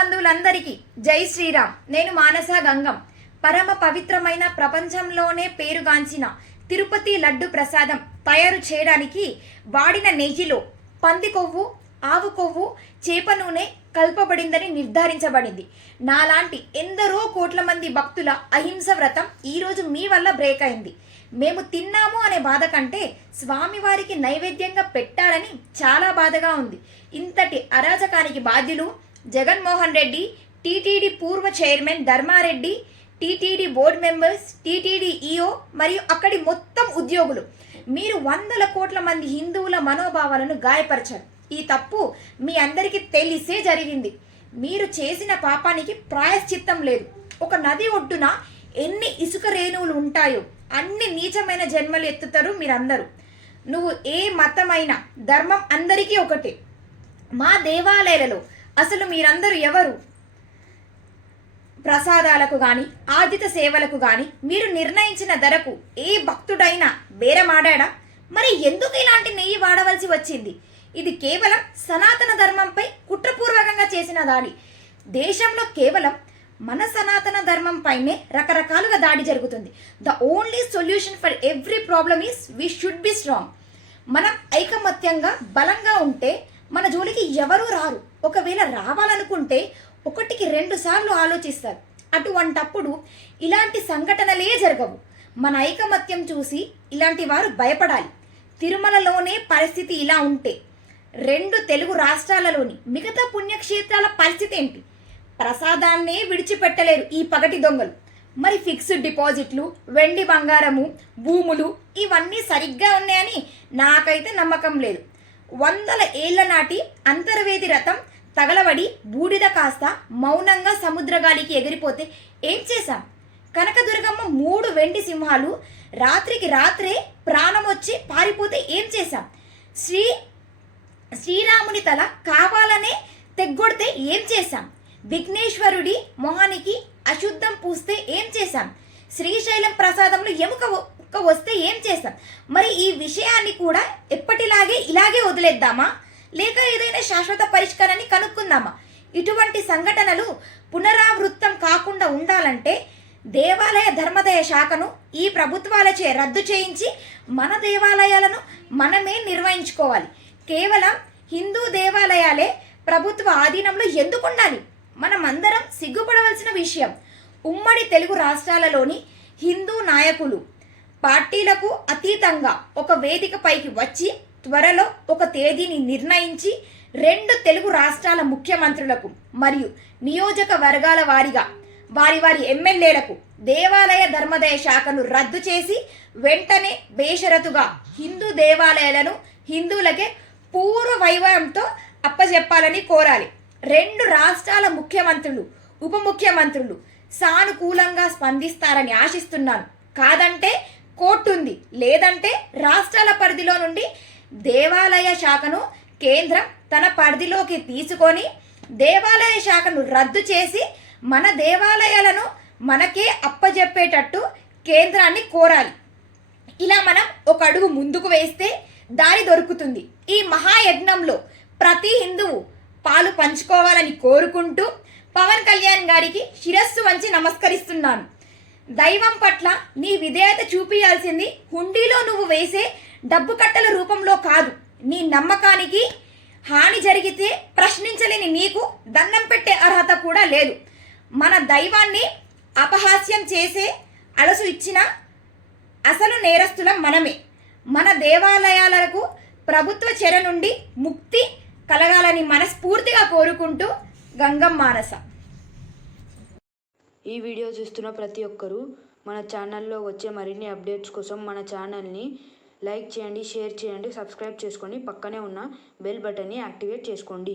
బంధువులందరికీ జై శ్రీరామ్. నేను మానస గంగం. పరమ పవిత్రమైన ప్రపంచంలోనే పేరుగాంచిన తిరుపతి లడ్డు ప్రసాదం తయారు చేయడానికి వాడిన నెయ్యిలో పంది కొవ్వు, ఆవు కొవ్వు, చేప నూనె కలపబడిందని నిర్ధారించబడింది. నాలాంటి ఎందరో కోట్ల మంది భక్తుల అహింస వ్రతం ఈరోజు మీ వల్ల బ్రేక్ అయింది. మేము తిన్నాము అనే బాధ కంటే స్వామివారికి నైవేద్యంగా పెట్టాలని చాలా బాధగా ఉంది. ఇంతటి అరాచకానికి బాధ్యులు జగన్మోహన్ రెడ్డి, టీటీడీ పూర్వ chairman Dharmareddy, TTD board members, TTD EO మరియు అక్కడి మొత్తం ఉద్యోగులు. మీరు వందల కోట్ల మంది హిందువుల మనోభావాలను గాయపరిచారు. ఈ తప్పు మీ అందరికీ తెలిసే జరిగింది. మీరు చేసిన పాపానికి ప్రాయశ్చిత్తం లేదు. ఒక నది ఒడ్డున ఎన్ని ఇసుక రేణువులు ఉంటాయో అన్ని నీచమైన జన్మలు ఎత్తుతారు మీరందరూ. నువ్వు ఏ మతమైన ధర్మం అందరికీ ఒకటే. మా దేవాలయాలలో అసలు మీరందరూ ఎవరు? ప్రసాదాలకు కానీ ఆర్జిత సేవలకు కానీ మీరు నిర్ణయించిన ధరకు ఏ భక్తుడైనా బేరమాడా? మరి ఎందుకు ఇలాంటి నెయ్యి వాడవలసి వచ్చింది? ఇది కేవలం సనాతన ధర్మంపై కుట్రపూర్వకంగా చేసిన దాడి. దేశంలో కేవలం మన సనాతన ధర్మం పైనే రకరకాలుగా దాడి జరుగుతుంది. The only solution for every problem is we should be strong. మనం ఐకమత్యంగా బలంగా ఉంటే మన జోలికి ఎవరూ రారు. ఒకవేళ రావాలనుకుంటే ఒకటికి 2 సార్లు ఆలోచిస్తారు. అటువంటప్పుడు ఇలాంటి సంఘటనలే జరగవు. మన ఐకమత్యం చూసి ఇలాంటి వారు భయపడాలి. తిరుమలలోనే పరిస్థితి ఇలా ఉంటే 2 తెలుగు రాష్ట్రాలలోని మిగతా పుణ్యక్షేత్రాల పరిస్థితి ఏంటి? ప్రసాదాన్నే విడిచిపెట్టలేరు ఈ పగటి దొంగలు. మరి ఫిక్స్డ్ డిపాజిట్లు, వెండి బంగారము, భూములు ఇవన్నీ సరిగ్గా ఉన్నాయని నాకైతే నమ్మకం లేదు. 100 ఏళ్ల నాటి అంతర్వేది రథం తగలబడి బూడిద కాస్త మౌనంగా సముద్రగాలికి ఎగిరిపోతే ఏం చేశాం? కనకదుర్గమ్మ 3 వెండి సింహాలు రాత్రికి రాత్రే ప్రాణం వచ్చి పారిపోతే ఏం చేశాం? శ్రీరాముని తల కావాలనే తెగ్గొడితే ఏం చేశాం? విఘ్నేశ్వరుడి మొహానికి అశుద్ధం పూస్తే ఏం చేశాం? శ్రీశైలం ప్రసాదంలో ఎముక వస్తే ఏం చేస్తాం? మరి ఈ విషయాన్ని కూడా ఎప్పటిలాగే ఇలాగే వదిలేద్దామా, లేక ఏదైనా శాశ్వత పరిష్కారాన్ని కనుక్కుందామా? ఇటువంటి సంఘటనలు పునరావృతం కాకుండా ఉండాలంటే దేవాలయ ధర్మదయ శాఖను ఈ ప్రభుత్వాలచే రద్దు చేయించి మన దేవాలయాలను మనమే నిర్వహించుకోవాలి. కేవలం హిందూ దేవాలయాలే ప్రభుత్వ ఆధీనంలో ఎందుకు ఉండాలి? మనమందరం సిగ్గుపడవలసిన విషయం. ఉమ్మడి తెలుగు రాష్ట్రాలలోని హిందూ నాయకులు పార్టీలకు అతీతంగా ఒక వేదిక పైకి వచ్చి త్వరలో ఒక తేదీని నిర్ణయించి 2 తెలుగు రాష్ట్రాల ముఖ్యమంత్రులకు మరియు నియోజకవర్గాల వారిగా వారి ఎమ్మెల్యేలకు దేవాలయ ధర్మదయ శాఖను రద్దు చేసి వెంటనే బేషరతుగా హిందూ దేవాలయాలను హిందువులకే పూర్వ వైభవంతో అప్పజెప్పాలని కోరాలి. 2 రాష్ట్రాల ముఖ్యమంత్రులు, ఉప ముఖ్యమంత్రులు సానుకూలంగా స్పందిస్తారని ఆశిస్తున్నాను. కాదంటే కోర్టు ఉంది, లేదంటే రాష్ట్రాల పరిధిలో నుండి దేవాలయ శాఖను కేంద్రం తన పరిధిలోకి తీసుకొని దేవాలయ శాఖను రద్దు చేసి మన దేవాలయాలను మనకే అప్పజెప్పేటట్టు కేంద్రాన్ని కోరాలి. ఇలా మనం ఒక అడుగు ముందుకు వేస్తే దారి దొరుకుతుంది. ఈ మహాయజ్ఞంలో ప్రతి హిందువు పాలు పంచుకోవాలని కోరుకుంటూ పవన్ కళ్యాణ్ గారికి శిరస్సు వంచి నమస్కరిస్తున్నాను. దైవం పట్ల నీ విధేయత చూపించాల్సింది హుండీలో నువ్వు వేసే డబ్బు కట్టల రూపంలో కాదు. నీ నమ్మకానికి హాని జరిగితే ప్రశ్నించలేని నీకు దండం పెట్టే అర్హత కూడా లేదు. మన దైవాన్ని అపహాస్యం చేసే అలసు ఇచ్చిన అసలు నేరస్తులం మనమే. మన దేవాలయాలకు ప్రభుత్వ చెర నుండి ముక్తి కలగాలని మనస్ఫూర్తిగా కోరుకుంటూ గంగం మానస. ఈ వీడియో చూస్తున్న ప్రతి ఒక్కరూ మన ఛానల్లో వచ్చే మరిన్ని అప్డేట్స్ కోసం మన ఛానల్ని లైక్ చేయండి, షేర్ చేయండి, సబ్స్క్రైబ్ చేసుకోండి. పక్కనే ఉన్న బెల్ బటన్ని యాక్టివేట్ చేసుకోండి.